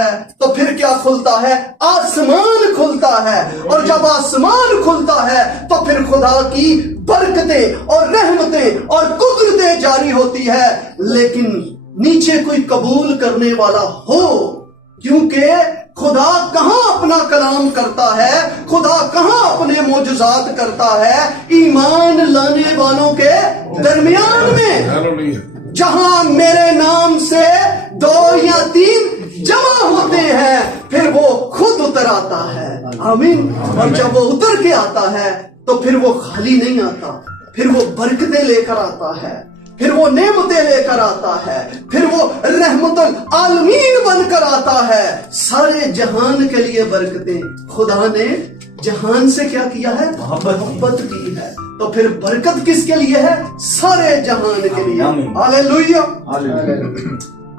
ہے تو پھر کیا کھلتا ہے؟ آسمان کھلتا ہے، اور جب آسمان کھلتا ہے تو پھر خدا کی برکتیں اور رحمتیں اور قدرتیں جاری ہوتی ہے، لیکن نیچے کوئی قبول کرنے والا ہو، کیونکہ خدا کہاں اپنا کلام کرتا ہے، خدا کہاں اپنے معجزات کرتا ہے؟ ایمان لانے والوں کے درمیان میں، جہاں میرے نام سے 2 یا 3 جمع ہوتے ہیں پھر وہ خود اتر آتا ہے، آمین۔ اور جب وہ اتر کے آتا ہے تو پھر وہ خالی نہیں آتا، پھر وہ برکتیں لے کر آتا ہے، پھر وہ نعمتیں لے کر آتا ہے، پھر وہ رحمت العالمین بن کر آتا ہے۔ سارے جہان کے لیے برکتیں، خدا نے جہان سے کیا کیا ہے؟ محبت کی ہے، تو پھر برکت کس کے لیے ہے؟ سارے جہان کے لیے، ہاللیلویا۔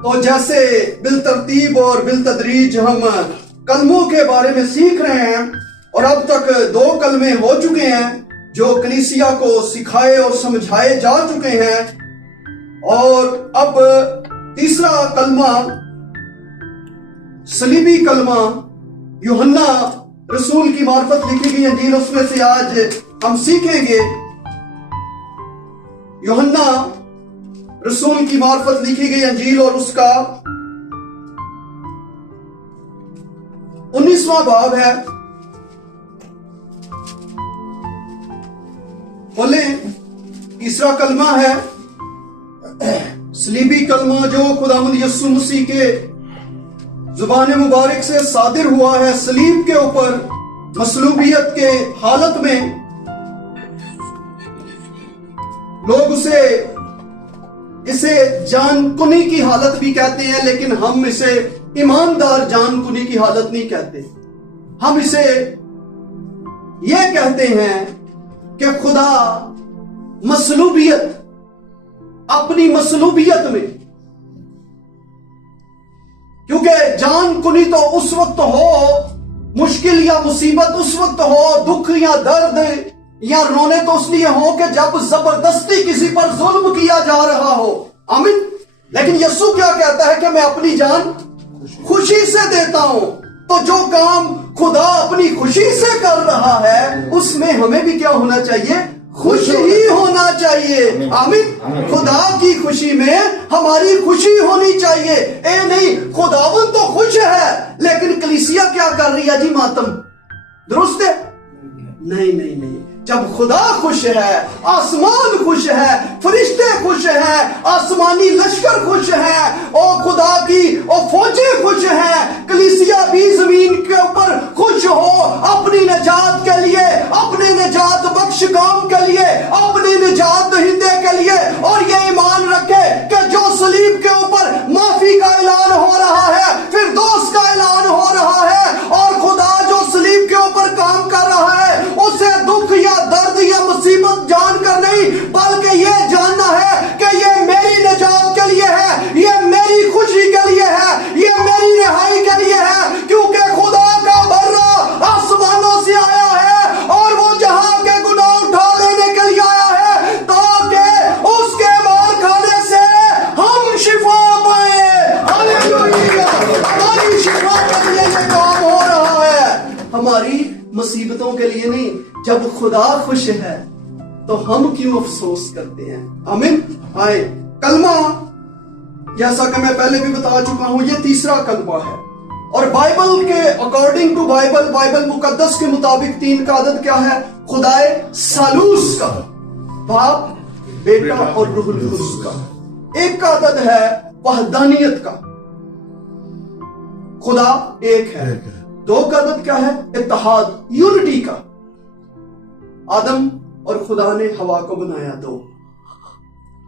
تو جیسے بالترتیب اور بالتدریج ہم کلموں کے بارے میں سیکھ رہے ہیں، اور اب تک 2 کلمے ہو چکے ہیں جو کلیسیا کو سکھائے اور سمجھائے جا چکے ہیں، اور اب تیسرا کلمہ صلیبی کلمہ یوحنا رسول کی معرفت لکھی گئی انجیل، اس میں سے آج ہم سیکھیں گے۔ یوحنا رسول کی معرفت لکھی گئی انجیل اور اس کا 19واں باب ہے۔ بولیں، تیسرا کلمہ ہے صلیبی کلمہ جو خداوند یسوع مسیح کے زبان مبارک سے صادر ہوا ہے صلیب کے اوپر مصلوبیت کے حالت میں۔ لوگ اسے جان کنی کی حالت بھی کہتے ہیں، لیکن ہم اسے ایماندار جان کنی کی حالت نہیں کہتے، ہم اسے یہ کہتے ہیں کہ خدا مصلوبیت، اپنی مصلوبیت میں، کیونکہ جان کنی تو اس وقت ہو، مشکل یا مصیبت اس وقت ہو، دکھ یا درد یا رونے تو اس لیے ہو کہ جب زبردستی کسی پر ظلم کیا جا رہا ہو، آمین۔ لیکن یسوع کیا کہتا ہے کہ میں اپنی جان خوشی سے دیتا ہوں، تو جو کام خدا اپنی خوشی سے کر رہا ہے اس میں ہمیں بھی کیا ہونا چاہیے؟ خوش ہی ہونا چاہیے، آمین۔ خدا کی خوشی میں ہماری خوشی ہونی چاہیے، اے نہیں خداوند تو خوش ہے لیکن کلیسیا کیا کر رہی ہے جی؟ ماتم، درست ہے؟ نہیں نہیں نہیں، جب خدا خوش ہے، آسمان خوش ہے، فرشتے خوش ہیں، آسمانی لشکر خوش ہیں، اور خدا کی اور فوجیں خوش ہیں، کلیسیا بھی زمین کے اوپر خوش ہو اپنی نجات کے لیے، اپنے نجات بخش کام کے لیے، اپنے نجات دہندے کے لیے، اور یہ ایمان رکھے کہ جو صلیب کے اوپر معافی کا اعلان ہو رہا ہے، فردوس کا اعلان ہو رہا ہے، اور خدا جو صلیب کے اوپر کام کر رہا ہے اسے دکھ یا درد یا مصیبت جان کر نہیں، بلکہ یہ جاننا ہے کہ یہ میری نجات کے لیے ہے، یہ میری خوشی کے لیے ہے، یہ میری رہائی کے لیے ہے، کیونکہ خدا کا برا آسمانوں سے آیا ہے اور وہ جہاں کے گناہ اٹھا لینے کے لیے آیا ہے تاکہ اس کے مار کھانے سے ہم شفا پائیں۔ ہاللیلویا، ہماری شفا کے لیے یہ کام ہو رہا ہے، ہماری مصیبتوں کے لیے نہیں۔ جب خدا خوش ہے تو ہم کیوں افسوس کرتے ہیں؟ آمین۔ آئے کلمہ، جیسا کہ میں پہلے بھی بتا چکا ہوں، یہ تیسرا کلمہ ہے، اور بائبل کے اکارڈنگ ٹو بائبل مقدس کے مطابق 3 کا عدد کیا ہے؟ خدائے ثالوث کا، باپ، بیٹا اور روح القدس کا۔ 1 کا عدد ہے وحدانیت کا، خدا ایک ہے۔ 2 کا عدد کیا ہے؟ اتحاد، یونٹی کا، آدم اور خدا نے ہوا کو بنایا 2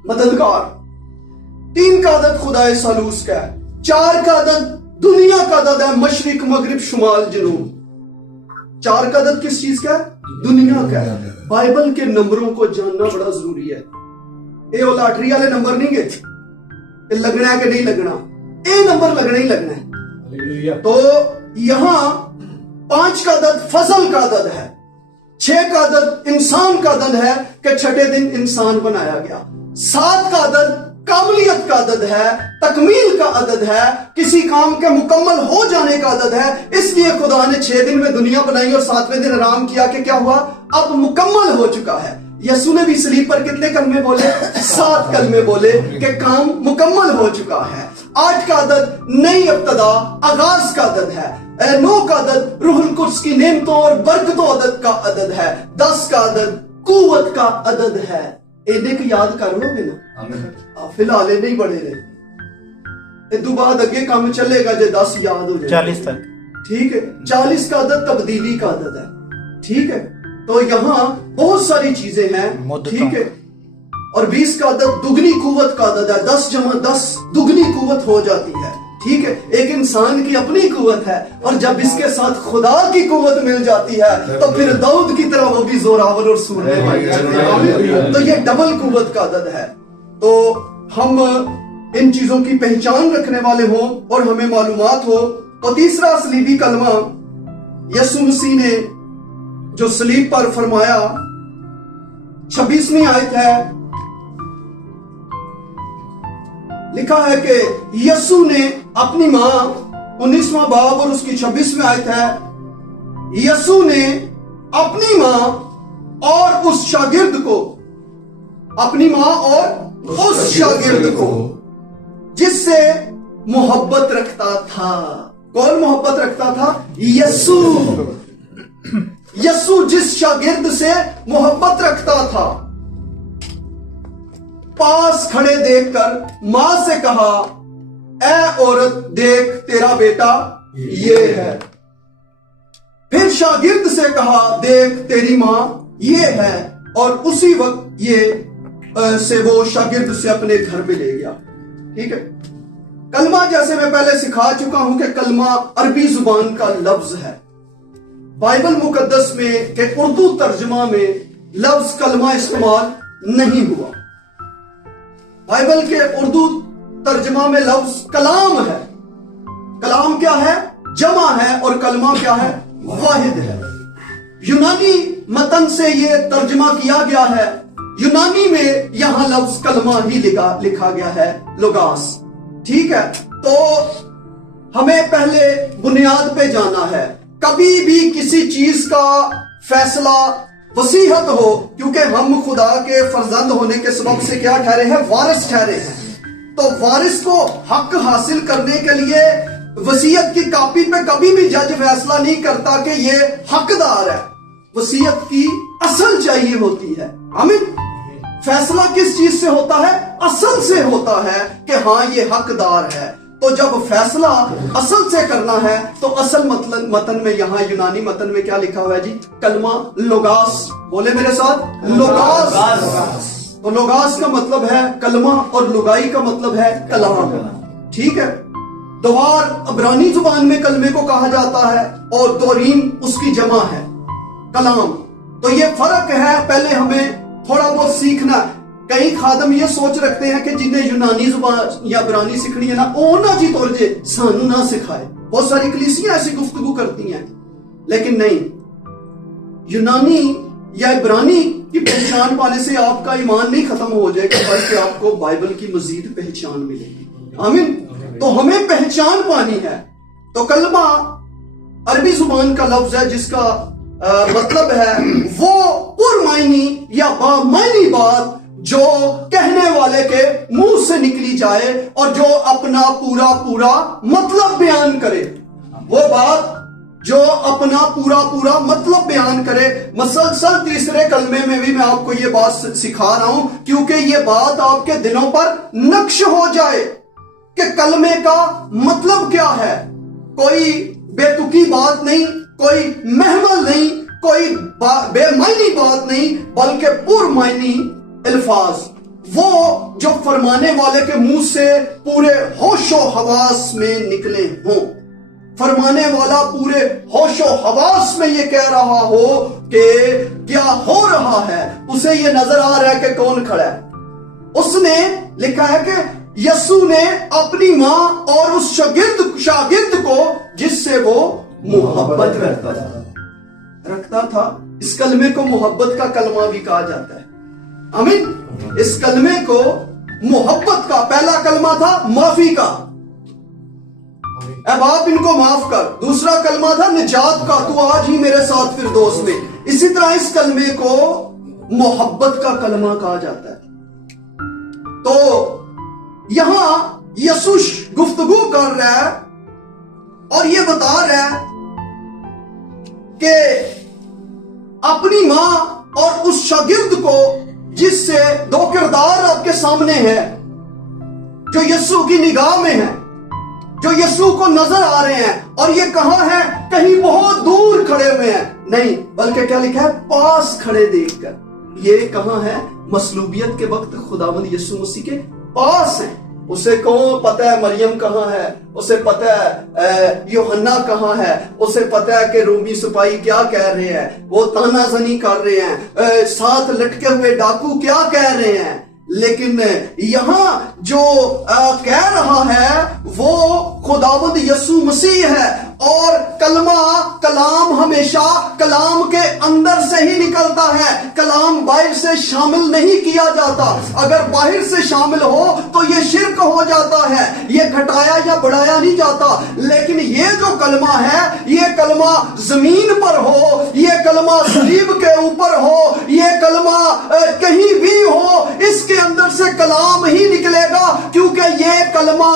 مددگار۔ 3 کا عدد خدائے ثالوث کا ہے۔ 4 کا عدد دنیا کا عدد ہے، مشرق مغرب شمال جنوب۔ 4 کا عدد کس چیز کا ہے؟ دنیا کا ہے۔ بائبل کے نمبروں کو جاننا بڑا ضروری ہے۔ اے وہ لاٹری والے نمبر نہیں گے، لگنا ہے کہ نہیں لگنا، اے نمبر لگنا ہی لگنا ہے۔ تو یہاں 5 کا عدد فضل کا عدد ہے، 6 کا عدد انسان کا عدد ہے کہ چھٹے دن انسان بنایا گیا، 7 کا عدد कामलियत का अदद है, तकमील का अदद है, किसी काम के मुकम्मल हो जाने का अदद है। इसलिए खुदा ने 6 दिन में दुनिया बनाई और 7वें दिन आराम किया कि क्या हुआ, अब मुकम्मल हो चुका है। यसू ने भी सलीब पर कितने कलमे बोले, 7 कलमे बोले कि काम मुकम्मल हो चुका है। 8 का अदद नई इब्तिदा, आगाज का अदद है। 9 का अदद रूहुल कुद्स की नेमतों और बरकतों अदद का अदद है। 10 का अदद कुव्वत का अदद है। इन्हें को याद कर लोगे ना, फिलहाल नहीं बढ़े रहे, इदू बाद अगे काम चलेगा जे 10 याद हो जाए 40 तक, ठीक है। 40 का अदद तब्दीली का अदद है, ठीक है। तो यहाँ बहुत सारी चीजें हैं, ठीक है। और 20 का अदद दुगनी कुव्वत का अदद है। 10 जमा 10 दुगनी कुव्वत हो जाती है, ठीक है। एक इंसान की अपनी कुव्वत है और जब इसके साथ खुदा की कुव्वत मिल जाती है तो फिर दाऊद की तरह वो भी जोरावर और सूरने वाली है। तो ये डबल कुव्वत का अदद है। तो हम इन चीजों की पहचान रखने वाले हों और हमें मालूमात हो। तो तीसरा सलीबी कलमा यसु मसीह ने जो सलीब पर फरमाया, 26वीं आयत है, लिखा है कि यसु ने अपनी मां, 19वां बाब और उसकी 26वीं आयत है, यसु ने अपनी मां और उस शागिर्द को, अपनी मां और उस शागिर्द को जिससे मोहब्बत रखता था। कौन मोहब्बत रखता था? यसु। यसु जिस शागिर्द से मोहब्बत रखता था, पास खड़े देखकर मां से कहा, ऐ औरत देख तेरा बेटा ये है। फिर शागिर्द से कहा, देख तेरी मां ये है। और उसी वक्त ये से वो शागिर्द से अपने घर में ले गया, ठीक है। कलमा जैसे मैं पहले सिखा चुका हूं कि कलमा अरबी जुबान का लफ्ज है। बाइबल मुकद्दस में के उर्दू तर्जमा में लफ्ज कलमा इस्तेमाल नहीं हुआ। बाइबल के उर्दू तर्जमा में लफ्ज कलाम है। कलाम क्या है? जमा है। और कलमा क्या है? वाहिद है। यूनानी मतन से ये तर्जमा किया गया है। यूनानी में यहां लफ्ज कलमा ही लिखा गया है, लोगास, ठीक है। तो हमें पहले बुनियाद पे जाना है। कभी भी किसी चीज का फैसला वसीहत हो, क्योंकि हम खुदा के फर्जंद होने के सबब से क्या ठहरे हैं? वारिस ठहरे हैं। तो वारिस को हक हासिल करने के लिए वसीयत की कॉपी पे कभी भी जज फैसला नहीं करता कि ये हकदार है। वसीयत की असल चाहिए होती है। आमीन। फैसला किस चीज से होता है? असल से होता है कि हाँ ये हकदार है। तो जब फैसला असल से करना है तो असल मतन में, यहां यूनानी मतन में क्या लिखा हुआ है जी? कलमा लोगास। बोले मेरे साथ, लोगास। तो लोगास का मतलब है कलमा और लुगाई का मतलब है कलाम, ठीक है। दवार अबरानी जुबान में कलमे को कहा जाता है और दोरीन उसकी जमा है, कलाम। तो ये फर्क है, पहले हमें थोड़ा बहुत सीखना। कई खादम ये सोच रखते हैं कि जिन्हें यूनानी जुबान या इब्रानी सीखनी है ना, ओ ना जी तोरजे सानू ना सिखाए। बहुत सारी कलीसियां ऐसी गुफ्तगू करती हैं, लेकिन नहीं। यूनानी या इब्रानी की पहचान पाने से आपका ईमान नहीं खत्म हो जाएगा, बल्कि आपको बाइबल की मजीद पहचान मिलेगी। आमीन। तो हमें पहचान पानी है। तो कलमा अरबी जुबान का लफ्ज है जिसका मतलब है वो पुरमायनी या बामायनी बात जो कहने वाले के मुंह से निकली जाए और जो अपना पूरा पूरा मतलब बयान करे। वो बात जो अपना पूरा पूरा मतलब बयान करे। मसलसल तीसरे कलमे में भी मैं आपको ये बात सिखा रहा हूं, क्योंकि ये बात आपके दिलों पर नक्श हो जाए कि कलमे का मतलब क्या है। कोई बेतुकी बात नहीं, कोई महमल नहीं, कोई बेमायनी बात नहीं, बल्कि पुरमायनी अल्फाज, वो जो फरमाने वाले के मुंह से पूरे होशो हवास में निकले हों। फरमाने वाला पूरे होशो हवास में ये कह रहा हो कि क्या हो रहा है, उसे ये नजर आ रहा है कि कौन खड़ा है। उसने लिखा है कि यसु ने अपनी मां और उस शागिर्द को जिससे वो मोहब्बत रखता था। इस कलमे को मोहब्बत का कलमा भी कहा जाता है। आमीन। इस कलमे को मोहब्बत का। पहला कलमा था माफी का, ऐ बाप इनको माफ कर। दूसरा कलमा था निजात का, तू आज ही मेरे साथ फिरदौस में। इसी तरह इस कलमे को मोहब्बत का कलमा कहा जाता है। तो यहां यीशु गुफ्तगू कर रहा है और ये बता रहा है कि अपनी मां और उस शागिर्द को, जिससे दो किरदार आपके सामने हैं, जो यीशु की निगाह में है, जो यीशु को नजर आ रहे हैं, और ये कहां है? कहीं बहुत दूर खड़े हुए हैं, नहीं बल्कि क्या लिखा है? पास खड़े देखकर। ये कहां है? मसलूबियत के वक्त खुदावंद यीशु मसीह के पास है। उसे कौन पता है मरियम कहां है, उसे पता है यूहन्ना कहां है, उसे पता है कि रोमी सिपाही क्या कह रहे हैं, वो तानाजनी कर रहे हैं, साथ लटके हुए डाकू क्या कह रहे हैं। लेकिन यहां जो कह रहा है वो खुदावंद यीशु मसीह है। और कलमा, कलाम हमेशा कलाम के अंदर से ही निकलता है, कलाम बाहर से शामिल नहीं किया जाता। अगर बाहर से शामिल हो तो ये शिर्क हो जाता है, ये घटाया या बढ़ाया नहीं जाता। लेकिन ये जो कलमा है, ये कलमा जमीन पर हो, ये कलमा सलीब के ऊपर हो, ये कलमा कहीं भी हो, इसके अंदर से कलाम ही निकलेगा। क्योंकि ये कलमा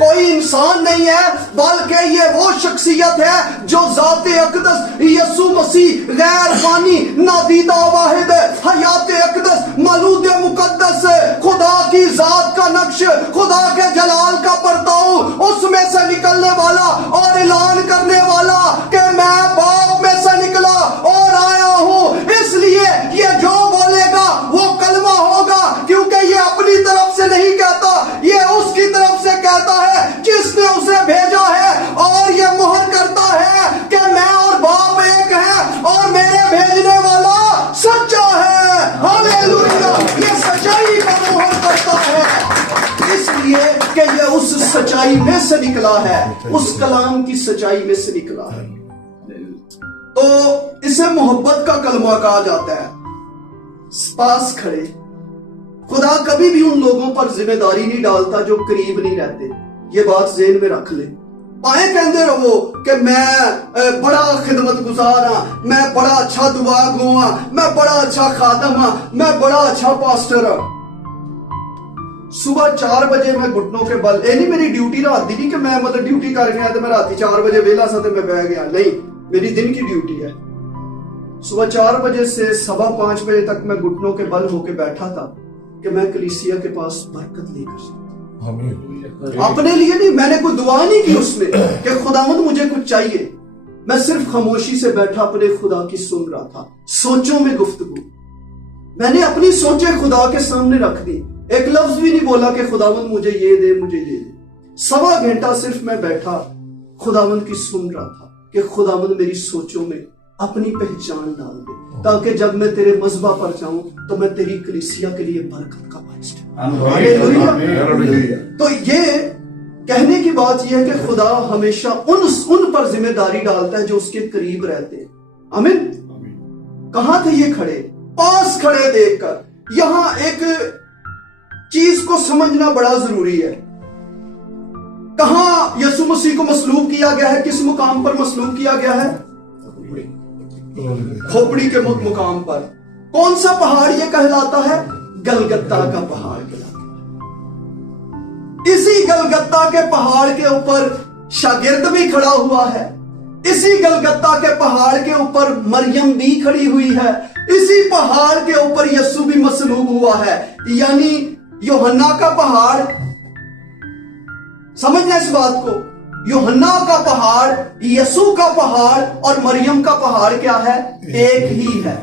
कोई इंसान नहीं है, बल्कि ये वो शख्सियत है जो ज़ाते अक़दस यीशु मसीह, गैर फानी, नादीदा वाहिद, हयात अक़दस, मौलूद मुक़द्दस, खुदा की जात का नक्श, खुदा के जलाल का परताऊ, उसमें से निकलने वाला और ऐलान करने वाला कि मैं बाप में से निकला और आया हूं। इसलिए ये जो बोलेगा वो कलमा होगा, क्योंकि ये अपनी तरफ से नहीं कहता, ये उसकी तरफ से कहता है जिसने उसे भेजा है। और ये मोहर करता है कि मैं और बाप एक है और मेरे भेजने वाला सच्चा है। हालेलुया! ये सच्चाई का मोहर करता है, इसलिए कि ये उस सच्चाई में से निकला है, उस कलाम की सच्चाई में से निकला है। तो इसे मोहब्बत का कलमा कहा जाता है। पास खड़े, खुदा कभी भी उन लोगों पर जिम्मेदारी नहीं डालता जो करीब नहीं रहते। ये बात ज़हन में रख ले। पाए कहते रहो कि मैं बड़ा खिदमत गुजार हाँ, मैं बड़ा अच्छा दुआ गो हाँ, मैं बड़ा अच्छा खादम हाँ, मैं बड़ा अच्छा पास्टर हाँ। सुबह 4 बजे मैं घुटनों के बल, ये नहीं मेरी ड्यूटी रात दी नहीं कि मैं मतलब ड्यूटी करके आया तो मैं रात 4 बजे वेला सा मैं बह गया, नहीं, मेरी दिन की ड्यूटी है। सुबह 4 बजे से 5:15 बजे तक मैं घुटनों के बल होके बैठा था कि मैं कलीसिया के पास बरकत लेकर सकूं। अपने लिए नहीं, मैंने कोई दुआ नहीं की उसमें कि खुदावंद मुझे कुछ चाहिए। मैं सिर्फ खामोशी से बैठा अपने खुदा की सुन रहा था, सोचों में गुफ्तगू। मैंने अपनी सोचें खुदा के सामने रख दी, एक लफ्ज भी नहीं बोला कि खुदावंद मुझे ये दे, मुझे ये दे। 1.25 घंटा सिर्फ मैं बैठा खुदावंद की सुन रहा था कि खुदावंद मेरी सोचों में अपनी पहचान डाल दे, ताकि जब मैं तेरे मज़बा पर जाऊं तो मैं तेरी कलीसिया के लिए बरकत का बाइस हालेलुया। तो ये कहने की बात यह है कि खुदा हमेशा उन पर जिम्मेदारी डालता है जो उसके करीब रहते हैं। आमीन। कहां थे ये खड़े? पास खड़े देखकर। यहां एक चीज को समझना बड़ा जरूरी है। कहां यीशु मसीह को मसलूब किया गया है? किस मुकाम पर मसलूब किया गया है? खोपड़ी के मुकाम पर। कौन सा पहाड़ ये कहलाता है? गलगत्ता का पहाड़ कहलाता है। इसी गलगत्ता के पहाड़ के ऊपर शागिर्द भी खड़ा हुआ है, इसी गलगत्ता के पहाड़ के ऊपर मरियम भी खड़ी हुई है, इसी पहाड़ के ऊपर यीशु भी मसलूब हुआ है। यानी यूहन्ना का पहाड़, समझना इस बात को, यूहन्ना का पहाड़, यीशु का पहाड़ और मरियम का पहाड़ क्या है? एक ही है।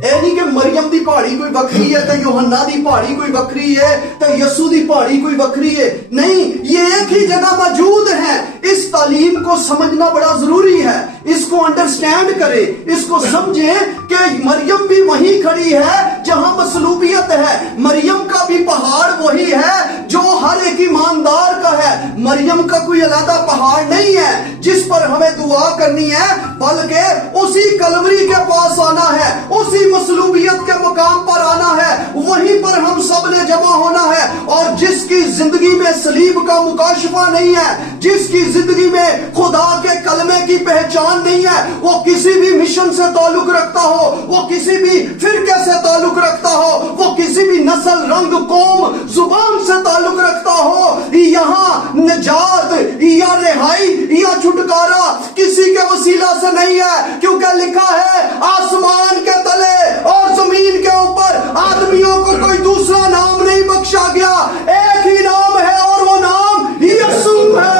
ਇਹ नहीं कि मरियम दी पहाड़ी कोई वक्री है तो यूहन्ना दी पहाड़ी कोई वक्री है तो यीशु दी पहाड़ी कोई वक्री है, नहीं, ये एक ही जगह मौजूद है। इस तालीम को समझना बड़ा जरूरी है, इसको अंडरस्टैंड करें, इसको समझें कि मरियम भी वहीं खड़ी है जहां मसलूबियत है। मरियम का भी पहाड़ वही है जो हर एक ईमानदार का है। मरियम का कोई अलग पहाड़ नहीं है जिस पर हमें दुआ करनी है, बल्कि उसी कलवरी के पास आना है, उसी मसलूबियत के मुकाम पर आना है, वहीं पर हम सब ने जमा होना है। और जिसकी जिंदगी में सलीब का मुकाशफा नहीं है, जिसकी जिंदगी में खुदा के कलमे की पहचान नहीं है, वो किसी भी मिशन से ताल्लुक रखता हो, वो किसी भी फिरके से ताल्लुक रखता हो, वो किसी भी नस्ल, रंग, कौम, जुबान से ताल्लुक रखता हो, यहाँ निजात या रिहाई या छुटकारा किसी के वसीला से नहीं है। क्योंकि लिखा है आसमान के तले और जमीन के ऊपर आदमियों को कोई दूसरा नाम नहीं बख्शा गया, एक ही नाम है और वो नाम यीशु है।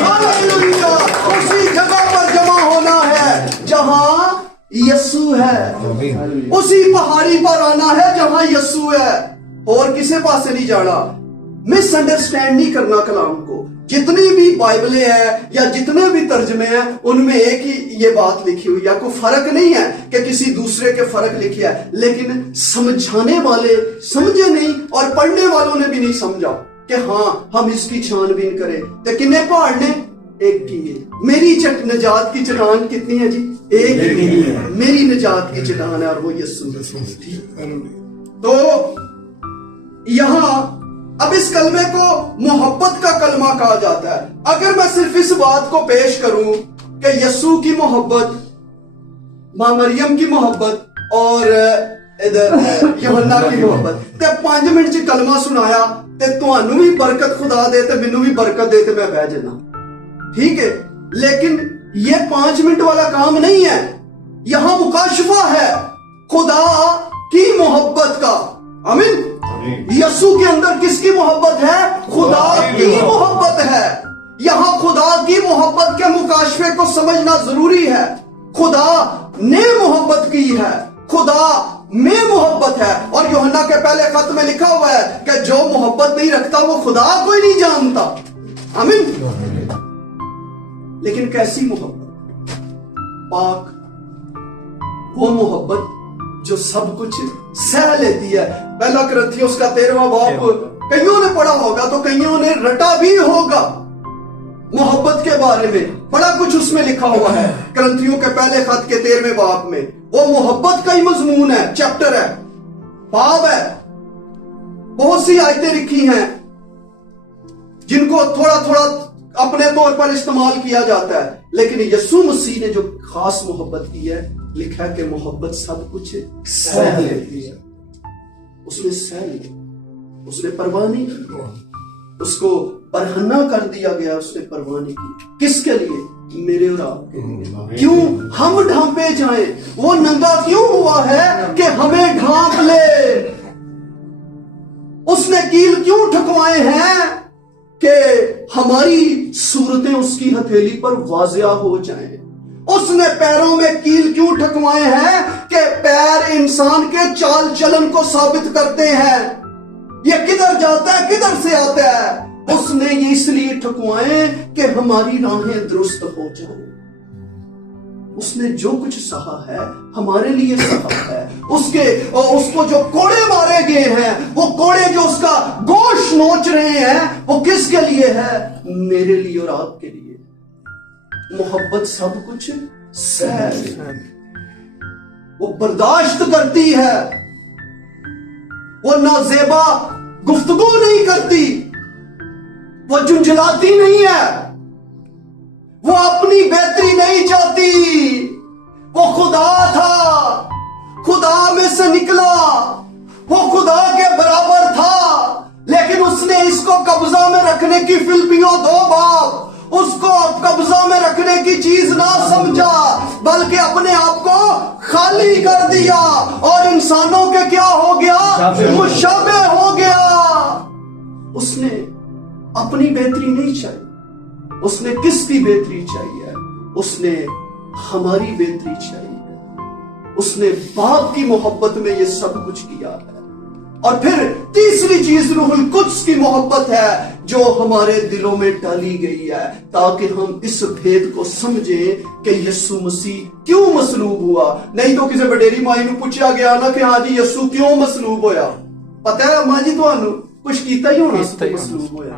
हालेलुया। उसी जगह पर जमा होना है जहां यीशु है, उसी पहाड़ी पर आना है जहां यीशु है, और किसी पास नहीं जाना। मिसअंडरस्टैंड नहीं करना कलाम को। जितनी भी बाइबलें हैं या जितने भी तर्जमे हैं, उनमें एक ही ये बात लिखी हुई है। कोई फर्क नहीं है कि किसी दूसरे के फर्क लिखे है, लेकिन समझाने वाले समझे नहीं और पढ़ने वालों ने भी नहीं समझा कि हाँ हम इसकी छानबीन करें। तो किन्ने पहाड़ ने? एक की है। मेरी निजात की चट्टान कितनी है जी? एक ही है। मेरी निजात की चट्टान है और वो यीशु। तो यहां अब इस कलमे को मोहब्बत का कलमा कहा जाता है। अगर मैं सिर्फ इस बात को पेश करूं कि यीशु की मोहब्बत, मां मरियम की मोहब्बत और इधर यूहन्ना की मोहब्बत, ते 5 मिनट च कलमा सुनाया ते तुहानू भी बरकत खुदा दे ते मैनू भी बरकत दे ते मैं बह जाना, ठीक है। लेकिन ये 5 मिनट वाला काम नहीं है। यहां मुकाशफा है खुदा की मोहब्बत का। आमीन। यीशु के अंदर किसकी मोहब्बत है? खुदा की मोहब्बत है। यहां खुदा की मोहब्बत के मुकाशफे को समझना जरूरी है। खुदा ने मोहब्बत की है, खुदा में मोहब्बत है। और यूहन्ना के पहले खत में लिखा हुआ है कि जो मोहब्बत नहीं रखता वो खुदा को ही नहीं जानता। आमीन। लेकिन कैसी मोहब्बत? पाक वो मोहब्बत जो सब कुछ सह लेती है। पहला कुरिन्थियों का 13वां बाब कईयों ने पढ़ा होगा तो कईयों ने रटा भी होगा। मोहब्बत के बारे में बड़ा कुछ उसमें लिखा हुआ है। कुरिन्थियों के पहले खत के 13वें बाब में वो मोहब्बत का ही मजमून है, चैप्टर है, बाब है। बहुत सी आयतें लिखी हैं जिनको थोड़ा थोड़ा अपने तौर पर इस्तेमाल किया जाता है, लेकिन यीशु मसीह ने जो खास मोहब्बत की है, लिखा है कि मोहब्बत सब कुछ सह लेती है। उसने सह लिया, उसने परवाह नहीं की, उसको बरहना कर दिया गया, उसने परवाह नहीं की। किसके लिए? मेरे और आपके लिए। क्यों हम ढांपे जाएं? वो नंगा क्यों हुआ है कि हमें ढांप ले? उसने कील क्यों ठुकवाए हैं कि हमारी सूरतें उसकी हथेली पर वाजिया हो जाएं? उसने पैरों में कील क्यों ठकवाए हैं कि पैर इंसान के चाल चलन को साबित करते हैं। ये किधर जाता है, किधर से आता है। उसने ये इसलिए ठकवाए कि हमारी राहें दुरुस्त हो जाएं। उसने जो कुछ सहा है हमारे लिए सहा है। उसको जो कोड़े मारे गए हैं, वो कोड़े जो उसका गोश्त नोच रहे हैं, वो किसके लिए है? मेरे लिए और आपके लिए। मोहब्बत सब कुछ सह, वो बर्दाश्त करती है, वो नाजेबा गुफ्तगू नहीं करती, वो झुंझलाती नहीं है, वो अपनी बेहतरी नहीं चाहती। वो खुदा था, खुदा में से निकला, वो खुदा के बराबर था, लेकिन उसने इसको कब्जा में रखने की फिलिपियों 2 बाब उसको कब्जा में रखने की चीज ना समझा, बल्कि अपने आप को खाली कर दिया और इंसानों के क्या हो गया? मुशब्बे हो गया। उसने अपनी बेहतरी नहीं चाहिए, उसने किसकी बेहतरी चाहिए? उसने हमारी बेहतरी चाहिए। उसने बाप की मोहब्बत में ये सब कुछ किया है। और फिर तीसरी चीज रूहुल कुद्स की मोहब्बत है जो हमारे दिलों में डाली गई है, ताकि हम इस भेद को समझें कि यीशु मसीह क्यों मसलूब हुआ। नहीं तो किसी वडेरी माई नूं पूछा गया ना कि हाँ जी यीशु क्यों मसलूब होया, पता है मां जी तुहानू कुछ कीता ही होना सी मसलूब होया।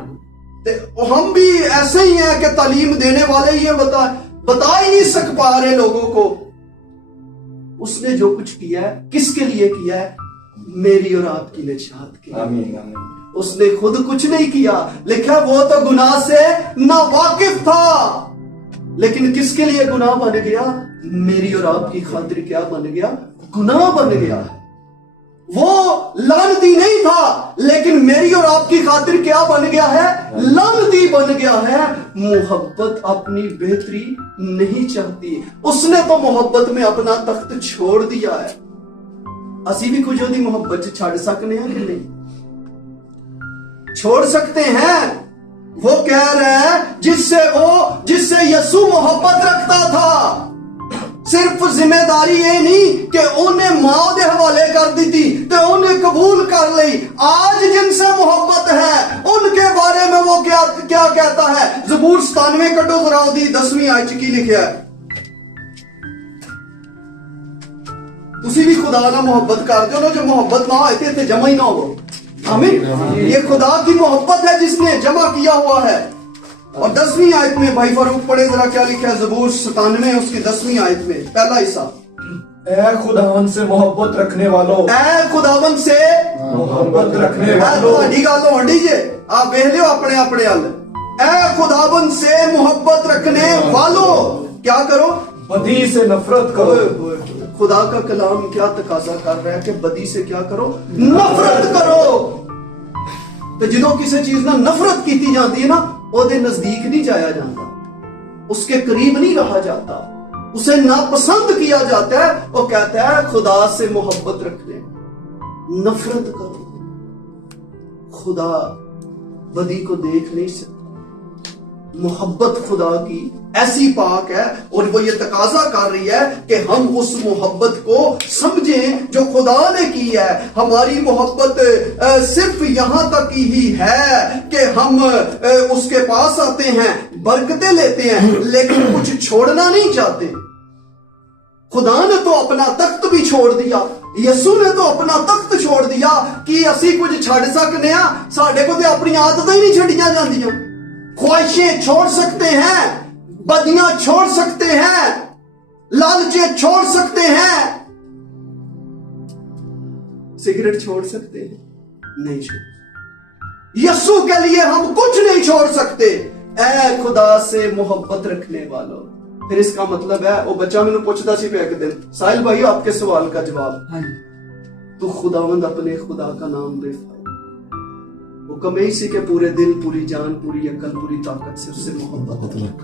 ते हम भी ऐसे ही हैं कि तालीम देने वाले ये बता ही नहीं सक पा रहे लोगों को उसने जो कुछ किया है किसके लिए किया है, मेरी और आपकी निजात के लिए। आमीन आमीन। उसने खुद कुछ नहीं किया, लिखा वो तो गुनाह से ना वाकिफ था, लेकिन किसके लिए गुनाह बन गया, मेरी और आपकी खातिर क्या बन गया, गुनाह बन गया। वो लानती नहीं था, लेकिन मेरी और आपकी खातिर क्या बन गया है, लानती बन गया है। मोहब्बत अपनी बेहतरी नहीं चाहती, उसने तो मोहब्बत में अपना तख्त छोड़ दिया है। असी भी कुछ ओदी मोहब्बत छड़ सकने हैं कि नहीं, छोड़ सकते हैं। वो कह रहे हैं जिससे यीशु मोहब्बत रखता था, सिर्फ जिम्मेदारी ये नहीं कि उन्हें मां दे हवाले कर दी थी तो उन्हें कबूल कर ली, आज जिनसे मोहब्बत है उनके बारे में वो क्या कहता है। ज़बूर 97 कटो जरा दी 10वीं आयत की लिखा है, तुसी भी खुदा ना मोहब्बत कर दो ना, जो मोहब्बत ना होए थे जमा ही ना हो। आमीन। ये खुदा की मोहब्बत है जिसने जमा किया हुआ है। और 10वीं आयत में भाई फारूक पढ़े जरा क्या लिखा है, ज़बूर 97 उसकी 10वीं आयत में पहला हिस्सा। ऐ खुदावन से मोहब्बत रखने वालों, ऐ खुदावन से मोहब्बत रखने वालों, ਤੁਹਾਡੀ ਗੱਲ ਹੋਣੀ ਜੇ ਆ ਵੇਖ ਲਿਓ अपने अपने हल। ऐ खुदावन से मोहब्बत रखने वालों क्या करो, बदी से नफरत करो। खुदा का कलाम क्या तकाजा कर रहा है कि बदी से क्या करो, नफरत करो। तो जो किसी चीज ना नफरत की जाती है ना, ਉਹਦੇ नजदीक नहीं जाया जाता, उसके करीब नहीं रहा जाता, उसे नापसंद किया जाता है। वो कहता है खुदा से मोहब्बत रखने, नफरत करो। खुदा बदी को देख नहीं सकता, मोहब्बत खुदा की ऐसी पाक है और वो ये तकाजा कर रही है कि हम उस मोहब्बत को समझें जो खुदा ने की है। हमारी मोहब्बत सिर्फ यहां तक ही है कि हम उसके पास आते हैं, बरकतें लेते हैं, लेकिन कुछ छोड़ना नहीं चाहते। खुदा ने तो अपना तख्त भी छोड़ दिया, यीशु ने तो अपना तख्त छोड़ दिया कि असी कुछ छड़ सकने आ, साडे को ते अपनी आदतां ही नहीं छड़ियां जांदियां। ख्वाहिशें छोड़ सकते हैं, बदियां छोड़ सकते हैं, लालचें छोड़ सकते हैं, सिगरेट छोड़ सकते हैं, नहीं छोड़। यीशु के लिए हम कुछ नहीं छोड़ सकते। ऐ खुदा से मोहब्बत रखने वालों, फिर इसका मतलब है वो बच्चा मैंने पूछता सी एक दिन, साहिल भाई आपके सवाल का जवाब, तो खुदावंद अपने खुदा का नाम दे, वो कमे इसी के पूरे दिल, पूरी जान, पूरी अकल, पूरी ताकत से उससे मोहब्बत रख।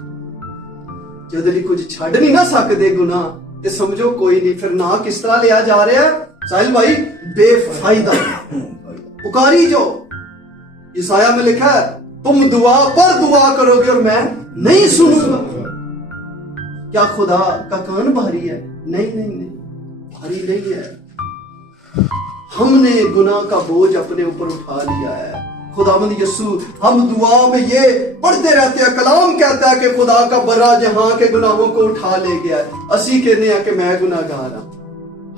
जद भी कुछ छड़ नहीं ना सकते गुनाह ते समझो कोई नहीं, फिर ना किस तरह लिया जा रहा है साहिल भाई, बेफायदा पुकारी जो ईसाया में लिखा है, तुम दुआ पर दुआ करोगे और मैं नहीं सुनूंगा। क्या खुदा का कान भारी है? नहीं नहीं नहीं, भारी नहीं है। हमने गुनाह का बोझ अपने ऊपर उठा लिया है। खुदावंद यीशु, हम दुआ में ये पढ़ते रहते हैं, कलाम कहता है कि खुदा का बड़ा जहां के गुनाहों को उठा ले गया है। असी कहने हैं कि मैं गुनाहगार हूं।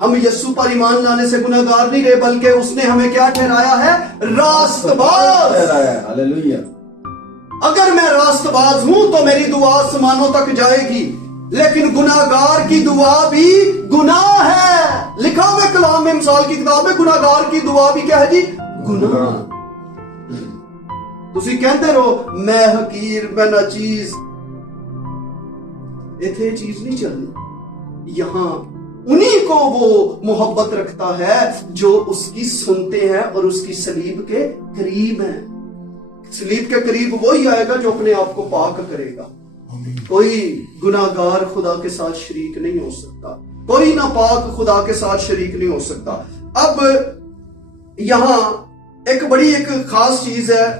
हम यीशु पर ईमान लाने से गुनाहगार नहीं रहे, बल्कि उसने हमें क्या ठहराया है? रास्तबाज। हालेलुया। अगर मैं रास्तबाज हूं तो मेरी दुआ आसमानों तक जाएगी, लेकिन गुनाहगार की दुआ भी गुनाह है। लिखा हुआ कलाम में, मिसाल की किताब में, गुनाहगार की दुआ भी क्या है जी? गुनाह। तुसी कहते रहो मैं हकीर, मैं नाचीज, इथे चीज नहीं चलनी। यहां उन्हीं को वो मोहब्बत रखता है जो उसकी सुनते हैं और उसकी सलीब के करीब हैं। सलीब के करीब वही आएगा जो अपने आप को पाक करेगा। कोई गुनाहगार खुदा के साथ शरीक नहीं हो सकता, कोई नापाक खुदा के साथ शरीक नहीं हो सकता। अब यहां एक बड़ी एक खास चीज है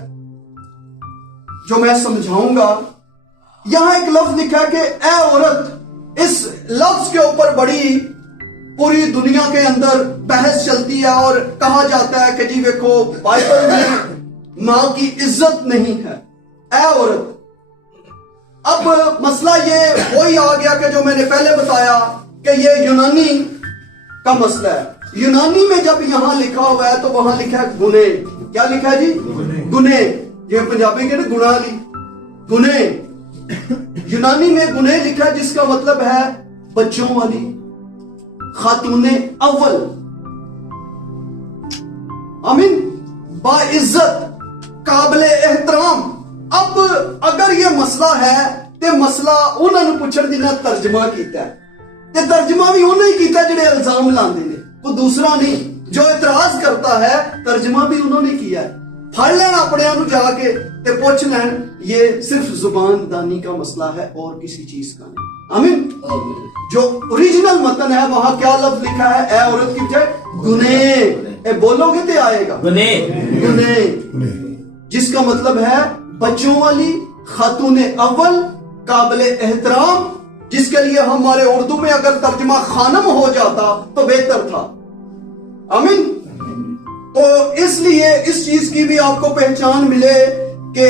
जो मैं समझाऊंगा। यहां एक लफ्ज लिखा है कि ऐ औरत, इस लफ्ज के ऊपर बड़ी पूरी दुनिया के अंदर बहस चलती है और कहा जाता है कि जी देखो बाइबल में मां की इज्जत नहीं है। ऐ औरत, अब मसला ये वही आ गया कि जो मैंने पहले बताया कि ये यूनानी का मसला है। यूनानी में जब यहां लिखा हुआ है तो वहां लिखा है गुने। क्या लिखा है जी? गुने। ये पंजाबी के ना गुणाली, गुने। यूनानी में गुने लिखा है जिसका मतलब है बच्चों वाली, खातूने अव्वल, आमीन, बाइज्जत, काबिले एहतराम। अब अगर ये मसला है तो मसला उन्होंने पूछण जिन्हें तर्जमा किया है। तर्जमा भी उन्होंने किया जिहड़े इल्जाम लाते ने, कोई दूसरा नहीं। जो इतराज करता है तर्जमा भी उन्होंने किया है। फड़ लैन अपने आप जाके ते पूछ लैन, ये सिर्फ जुबान दानी का मसला है और किसी चीज का नहीं। आमीन। जो ओरिजिनल मतन है वहां क्या लफ्ज लिखा है? ए औरत की बजाय गुने। ए बोलोगे तो आएगा गुने, गुने, जिसका मतलब है बच्चों वाली, खातूने अव्वल, काबिले एहतराम, जिसके लिए हमारे उर्दू में अगर तर्जुमा खानम हो जाता तो बेहतर था। आमीन। तो इसलिए इस चीज की भी आपको पहचान मिले कि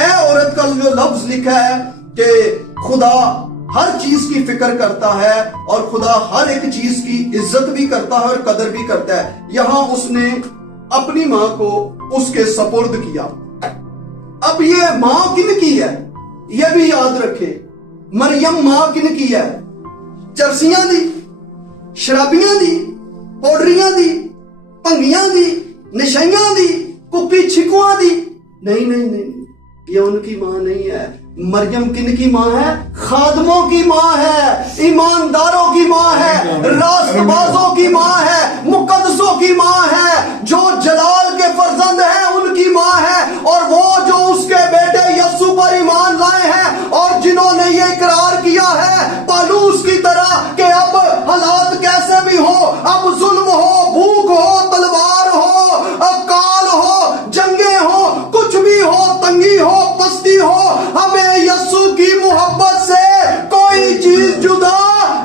ए औरत का जो लफ्ज लिखा है कि खुदा हर चीज की फिक्र करता है और खुदा हर एक चीज की इज्जत भी करता है और कदर भी करता है। यहां उसने अपनी मां को उसके सपुर्द किया। अब ये मां किन की है ये भी याद रखे। मरियम मां किन की है? चरसियां दी, शराबियां दी, पौडरियां दी, भंगियां दी, नशाइयां दी, कुप्पी छिकुआं दी? नहीं नहीं नहीं, ये उनकी मां नहीं है। मरियम किन की मां है? खादमों की मां है, ईमानदारों की मां है, रास्तबाजों की मां है, मुकद्दसों की मां है, जो जलाल के फर्जंद हैं उनकी मां है। और वो जो उसके बेटे यस्सु पर ईमान लाए हैं और जिन्होंने ये इकरार किया है पालूस की तरह कि अब हालात कैसे भी हो, अब जुल्म हो, भूख हो, तलवार हो, अकाल हो, जंगे हो, कुछ भी हो, तंगी हो, पस्ती हो, हमें यस्सु की मोहब्बत से कोई चीज जुदा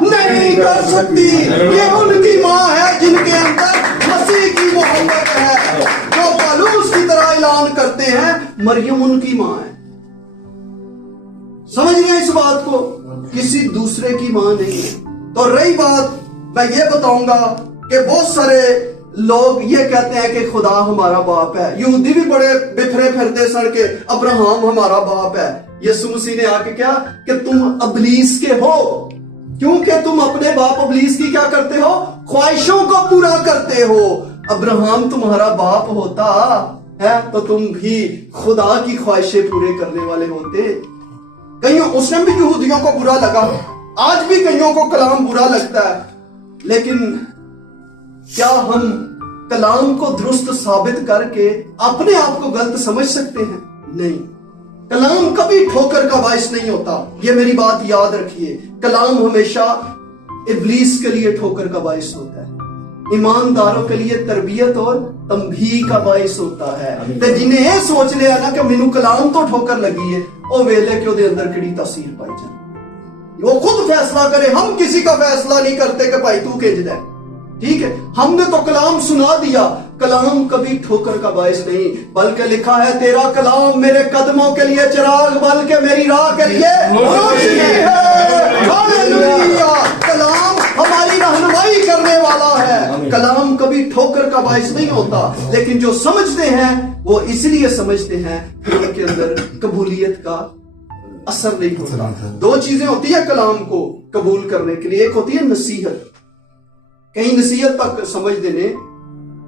नहीं कर सकती। ये उनकी मां है जिनके अंदर मसीह की मोहब्बत है। जो पालूस की तरह ऐलान करते हैं मरियम उनकी मां है। समझ गए इस बात को? किसी दूसरे की मां नहीं है। तो रही बात, मैं ये बताऊंगा कि बहुत सारे लोग ये कहते हैं कि खुदा हमारा बाप है। यहूदी भी बड़े बिखरे फिरते सन के अब्राहम हमारा बाप है। यीशु मसीह ने आके क्या कि तुम अबलीस के हो, क्योंकि तुम अपने बाप अबलीस की क्या करते हो? ख्वाहिशों को पूरा करते हो। अब्राहम तुम्हारा बाप होता है तो तुम भी खुदा की ख्वाहिशें पूरे करने वाले होते। कईयों उस टाइम भी यहूदियों को बुरा लगा, आज भी कईयों को कलाम बुरा लगता है, लेकिन क्या हम कलाम को दुरुस्त साबित करके अपने आप को गलत समझ सकते हैं? नहीं। कलाम कभी ठोकर का बाइस नहीं होता, ये मेरी बात याद रखिए। कलाम हमेशा इब्लीस के लिए ठोकर का बाइस होता है, ईमानदारों के लिए तरबियत और तंबीह का बाइस होता है। ते जिन्हें यह सोच लिया ना कि मैनू कलाम तो ठोकर लगी है, वो वेले के उहदे अंदर किहड़ी तासीर पाई जाए। वो खुद फैसला करे, हम किसी का फैसला नहीं करते कि भाई तू किंजदा है। ठीक है, हमने तो कलाम सुना दिया। कलाम कभी ठोकर का बायस नहीं, बल्कि लिखा है तेरा कलाम मेरे कदमों के लिए चिराग, बल्कि मेरी राह के लिए रोशनी है। हालेलुया। कलाम हमारी रहनुमाई करने वाला है। कलाम कभी ठोकर का बायस नहीं होता, लेकिन जो समझते हैं वो इसलिए समझते हैं कि उनके अंदर कबूलियत का असर नहीं होता। दो चीजें होती है कलाम को कबूल करने के लिए, एक होती है नसीहत। कहीं नसीहत तक समझ देने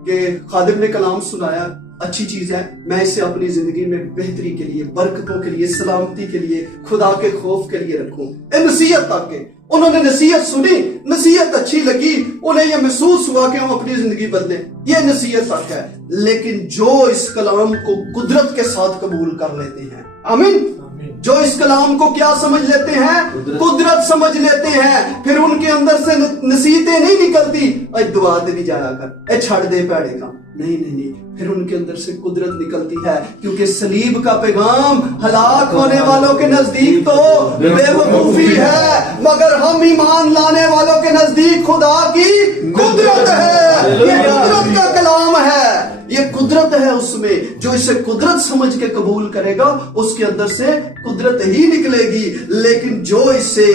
कि खादिम ने कलाम सुनाया, अच्छी चीज है, मैं इसे अपनी जिंदगी में बेहतरी के लिए, बरकतों के लिए, सलामती के लिए, खुदा के खौफ के लिए रखूं। नसीहत तक के उन्होंने नसीहत सुनी, नसीहत अच्छी लगी, उन्हें यह महसूस हुआ कि हम अपनी जिंदगी बदले, ये नसीहत तक है। लेकिन जो इस कलाम को कुदरत के साथ कबूल कर लेते हैं, आमीन, जो इस कलाम को क्या समझ लेते हैं? कुदरत समझ लेते हैं। फिर उनके अंदर से नसीहतें नहीं निकलती, दुआ दे भी जाया कर, छड़ दे पैड़े का, नहीं नहीं नहीं, फिर उनके अंदर से कुदरत निकलती है। क्योंकि सलीब का पैगाम हलाक होने वालों के नजदीक तो बेवकूफी है, मगर हम ईमान लाने वालों के नजदीक नजदीक खुदा की कुदरत है। ये कुदरत का कलाम है, ये कुदरत है उसमें। जो इसे कुदरत समझ के कबूल करेगा उसके अंदर से कुदरत ही निकलेगी। लेकिन जो इसे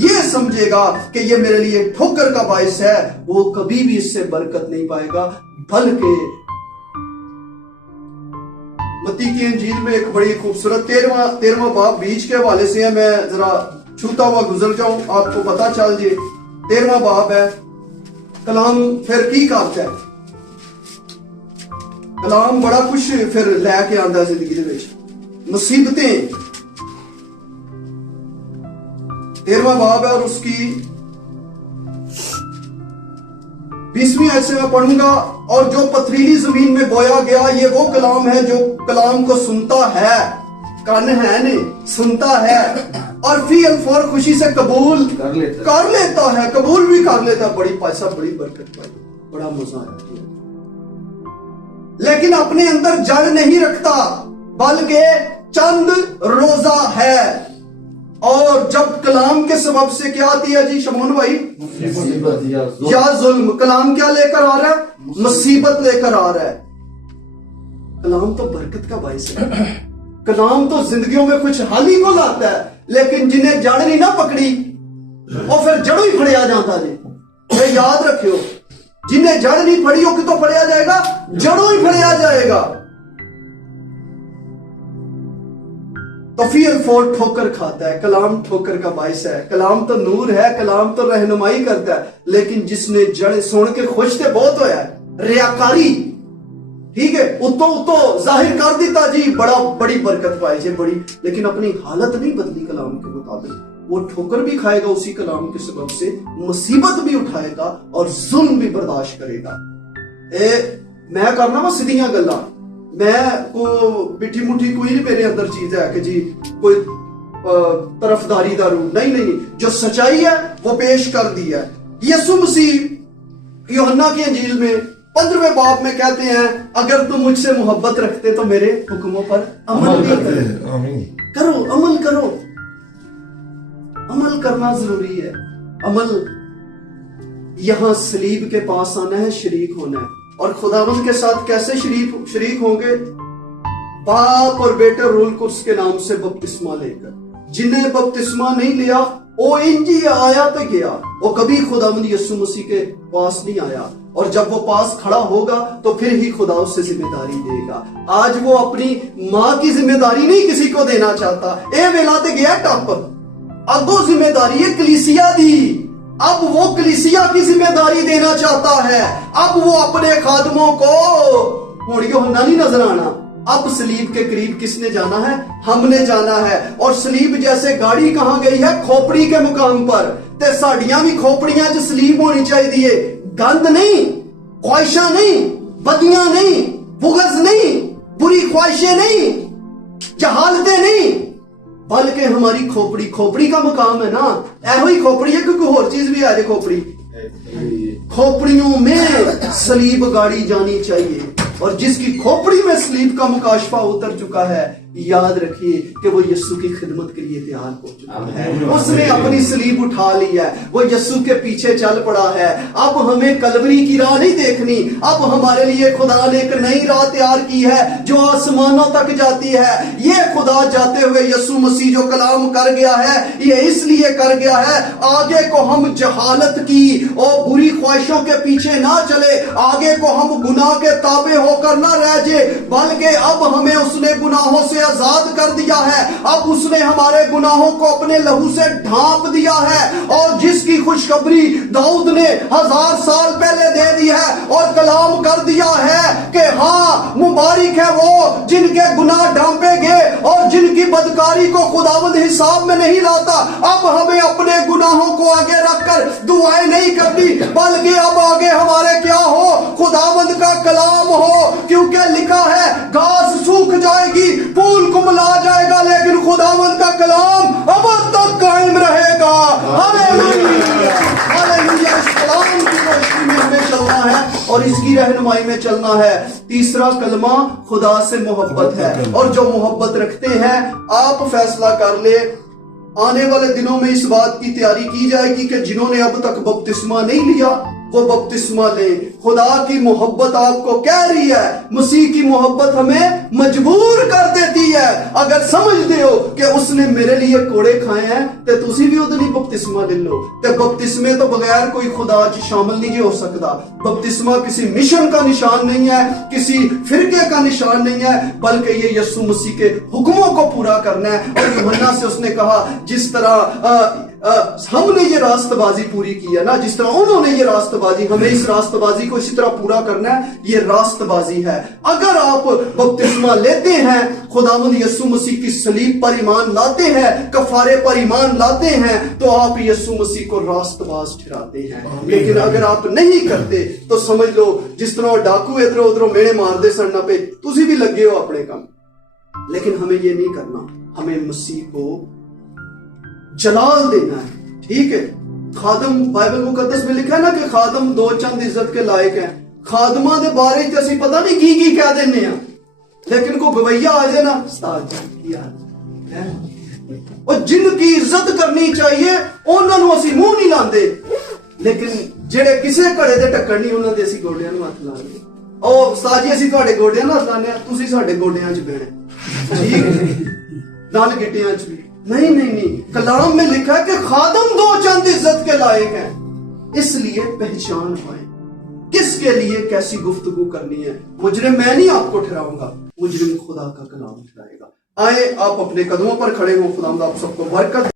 ये समझेगा कि ये मेरे लिए ठोकर का बायस है, वो कभी भी इससे बरकत नहीं पाएगा। बल्कि मत्ती की इंजील में एक बड़ी खूबसूरत 13वां बाब बीज के हवाले से है, मैं जरा छूता हुआ गुजर जाऊं, आपको पता चल जाए। 13वां बाब है, कलाम फिर की करता है। कलाम बड़ा कुछ फिर लैके आंदा है जिंदगी दे विच, मुसीबतें। 13वां बाब है और उसकी 20वीं आयत से मैं पढ़ूंगा। और जो पथरीली जमीन में बोया गया, ये वो कलाम है जो कलाम को सुनता है, कान है नहीं, सुनता है और फी अल्फौर खुशी से कबूल कर लेता है, कबूल भी कर लेता है। बड़ी पैसा, बड़ी बरकत पाई, बड़ा मजा आया। लेकिन अपने अंदर जड़ नहीं रखता, बल्कि चंद रोजा है। और जब कलाम के सबब से क्या आती है जी शमोन भाई? या जुल्म। कलाम क्या लेकर आ रहा है? मुसीबत लेकर आ रहा है। कलाम तो बरकत का बाइस है, कलाम तो जिंदगियों में कुछ हाली को लाता है। लेकिन जिन्हें जड़ नहीं ना पकड़ी और फिर जड़ों ही फड़िया जाता जी। ये याद रखियो, जिन्हें जड़ नहीं फड़ी हो कि तो फड़िया जाएगा, जड़ों ही फड़िया जाएगा। तो फिर फोर ठोकर खाता है। कलाम ठोकर का बाइस है। कलाम तो नूर है, कलाम तो रहनुमाई करता है। लेकिन जिसने जड़ सुन के खुश थे बहुत होया है, रियाकारी, ठीक है, उतो जाहिर कर देता जी, बड़ी बरकत पाई जी बड़ी। लेकिन अपनी हालत नहीं बदली कलाम के मुताबिक। वो ठोकर भी खाएगा उसी कलाम के सबब से, मुसीबत भी उठाएगा और जुल्म भी बर्दाश्त करेगा। मैं करना वा सीधियां गल्लां, मैं को पिठी मुठी कोई नहीं मेरे अंदर चीज है कि जी कोई तरफदारी का रूप नहीं। जो सच्चाई है वो पेश कर दी है। यीशु मसीह यूहन्ना की इंजील में 15वें बाब में कहते हैं, अगर तुम मुझसे मोहब्बत रखते तो मेरे हुक्मों पर अमल करो। अमल करो। अमल करना जरूरी है। अमल यहां सलीब के पास आना है, शरीक होना है। और खुदावंद के साथ कैसे शरीक होंगे? बाप और बेटे रूल कुर्स के नाम से बपतिस्मा लेकर। जिन्हें बपतिस्मा नहीं लिया वो इंजी आया तो गया, वो कभी खुदावंद यीशु मसीह के पास नहीं आया। और जब वो पास खड़ा होगा तो फिर ही खुदा उससे जिम्मेदारी देगा। आज वो अपनी माँ की जिम्मेदारी नहीं किसी को देना चाहता। ए वेला ते गया टप, अगो जिम्मेदारी है कलीसिया दी। अब वो कलीसिया की जिम्मेदारी देना चाहता है। अब वो अपने खादमों को हुण यूहन्ना नहीं नजर आना। अब सलीब के करीब किसने जाना है? हमने जाना है। और सलीब जैसे गाड़ी कहां गई है? खोपड़ी के मुकाम पर। ते साड़ियां भी खोपड़ियां च सलीब होनी चाहिए। गंद नहीं, ख्वाहिशां नहीं, बदियां नहीं, बुग़्ज़ नहीं, बुरी ख्वाहिशें नहीं, जहालतें नहीं, बल्कि हमारी खोपड़ी का मुकाम है ना। ऐहो ही खोपड़ी है, क्योंकि और चीज भी है खोपड़ी। खोपड़ियों में सलीब गाड़ी जानी चाहिए। और जिसकी खोपड़ी में सलीब का मुकाशफा उतर चुका है, याद रखिए कि वो यीशु की खिदमत के लिए तैयार हो चुका है। उसने अपनी सलीब उठा ली है, वो यीशु के पीछे चल पड़ा है। अब हमें कलवरी की राह नहीं देखनी। अब हमारे लिए खुदा ने एक नई राह तैयार की है जो आसमानों तक जाती है। ये खुदा जाते हुए यीशु मसीह जो कलाम कर गया है, ये इसलिए कर गया है आगे को हम जहालत की और बुरी ख्वाहिशों के पीछे ना चले, आगे को हम गुनाह के ताबे होकर ना रह जाए, बल्कि अब हमें उसने गुनाहों से आजाद कर दिया है। अब उसने हमारे गुनाहों को अपने लहू से ढांप दिया है। और जिसकी खुशखबरी दाऊद ने 1000 साल पहले दे दी है और कलाम कर दिया है कि हाँ, मुबारक है वो जिनके गुनाह ढांपे गए और जिनकी बदकारी को खुदावंद हिसाब में नहीं लाता। अब हमें अपने गुनाहों को आगे रखकर दुआएं नहीं करनी, बल्कि अब आगे हमारे क्या हो? खुदावंद का कलाम हो। क्योंकि लिखा है घास सूख जाएगी, फूल कुमला जाएगा, लेकिन खुदावंद का कलाम अब तक कायम रहेगा। Hallelujah, hallelujah. इस कलाम की रोशनी में हमें चलना है और इसकी रहनुमाई में चलना है। तीसरा कलमा खुदा से मोहब्बत है। और जो मोहब्बत रखते हैं, आप फैसला कर ले, आने वाले दिनों में इस बात की तैयारी की जाएगी कि जिन्होंने अब तक बपतिस्मा नहीं लिया वो बपतिस्मा लें। खुदा की मोहब्बत आपको कह रही है, मसीह की मोहब्बत हमें मजबूर कर देती है। अगर समझते हो कि उसने मेरे लिए कोड़े खाए हैं तो तुसी भी उदनी बपतिस्मा ले लो। ते बपतिस्मे तो बगैर कोई खुदा च शामिल नहीं हो सकता। बपतिस्मा किसी मिशन का निशान नहीं है, किसी फिरके का निशान नहीं है, बल्कि ये यीशु मसीह के हुक्मों को पूरा करना है। और यूहन्ना से उसने कहा जिस तरह हमने ये रास्तबाजी पूरी की है ना, जिस तरह उन्होंने ये रास्तबाजी, हमें इस रास्तबाजी को इसी तरह पूरा करना है। ये रास्तबाजी है। अगर आप बपतिस्मा लेते हैं, खुदावंद यीशु मसीह की सलीब पर ईमान लाते हैं, कफारे पर ईमान लाते हैं, तो आप यीशु मसीह को रास्तबाज ठहराते हैं। लेकिन अगर आप नहीं करते तो समझ लो जिस तरह डाकू इधर उधर मेरे मारदे सड़ना पे तुसी भी लगे हो अपने काम। लेकिन हमें ये नहीं करना, हमें मसीह को जलाल देना है। ठीक है, खादम बाइबल मुकद्दस में लिखा है ना कि खादम दो चंद इज्जत के लायक हैं। खादमा दे बारे च असीं पता नहीं की कह देने हैं, लेकिन को गवैया आ जाए ना उस्ताद जी की हाल है, और जिनकी इज्जत करनी चाहिए उन्होंने असीं मुंह नहीं लांदे, लेकिन जेड़े किसे घड़े दे टक्कर नहीं उन्होंने असीं गोडियां नूं हत्थ लाने। ओ उस्ताद जी असीं तुहाडे गोडियां नूं हत्थ लाने आ, तुसीं साडे गोडियां च बहना। ठीक दल गिट्टियां च भी नहीं नहीं नहीं। कलाम में लिखा है कि खादम दो चंद इज्जत के लायक हैं। इसलिए पहचान पाए किसके लिए कैसी गुफ्तगू करनी है। मुजरिम मैं नहीं आपको ठहराऊंगा, मुजरिम खुदा का कलाम ठहराएगा। आए आप अपने कदमों पर खड़े हो। खुदा आप सबको बरकत